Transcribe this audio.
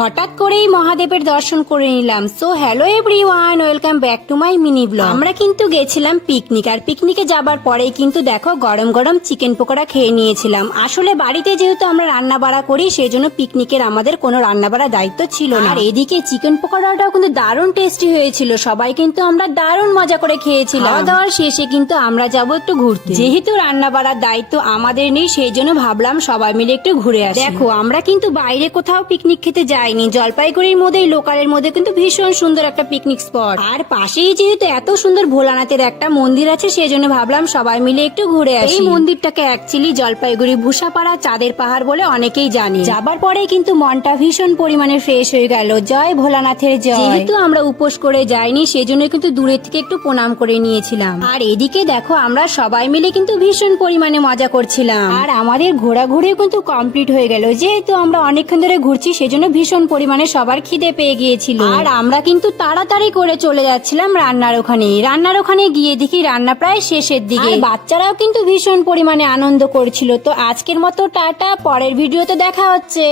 হঠাৎ করেই মহাদেবের দর্শন করে নিলাম। So hello everyone, welcome back to my mini blog. আমরা কিন্তু গেছিলাম পিকনিক, আর পিকনিকে যাবার পরেই কিন্তু দেখো গরম গরম চিকেন পকোড়া খেয়ে নিয়েছিলাম। আসলে বাড়িতে যেহেতু আমরা রান্না বাড়া করি, সেই জন্য পিকনিকের আমাদের কোনো রান্না বাড়ার দায়িত্ব ছিল না। আর এদিকে চিকেন পকোড়াটাও কিন্তু দারুণ টেস্টি হয়েছিল, সবাই কিন্তু আমরা দারুণ মজা করে খেয়েছিলাম। খাওয়া দাওয়ার শেষে কিন্তু আমরা যাবো একটু ঘুরতে। যেহেতু রান্না বাড়ার দায়িত্ব আমাদের নেই, সেই জন্য ভাবলাম সবাই মিলে একটু ঘুরে আসি। দেখো আমরা কিন্তু বাইরে কোথাও পিকনিক খেতে যাই, জলপাইগুড়ির মধ্যেই লোকালের মধ্যে কিন্তু ভীষণ সুন্দর একটা পিকনিক স্পট, আর পাশেই যেহেতু এত সুন্দর ভোলানাথের একটা মন্দির আছে, সেই জন্য ভাবলাম সবাই মিলে একটু ঘুরে আসি। এই মন্দিরটাকে অ্যাকচুয়ালি জলপাইগুড়ি ভূষাপাড়া চাঁদের পাহাড় বলে অনেকেই জানে। যাবার পরে কিন্তু মনটা ভীষণ পরিমাণে ফ্রেশ হয়ে গেল। জয় ভোলানাথের জয়। যেহেতু আমরা উপোস করে যাইনি, সেই জন্য কিন্তু দূরের থেকে একটু প্রণাম করে নিয়েছিলাম। আর এদিকে দেখো আমরা সবাই মিলে কিন্তু ভীষণ পরিমাণে মজা করছিলাম, আর আমাদের ঘোরাঘুরি কিন্তু কমপ্লিট হয়ে গেল। যেহেতু আমরা অনেকক্ষণ ধরে ঘুরছি, সেজন্য ভীষণ পরিমাণে সবার খিদে পেয়ে গিয়েছিল, আর আমরা কিন্তু তাড়াতাড়ি করে চলে যাচ্ছিলাম রান্নার ওখানে গিয়ে দেখি রান্না প্রায় শেষের দিকে। বাচ্চারাও কিন্তু ভীষণ পরিমাণে আনন্দ করছিল। তো আজকের মতো টাটা, পরের ভিডিওতে দেখা হচ্ছে।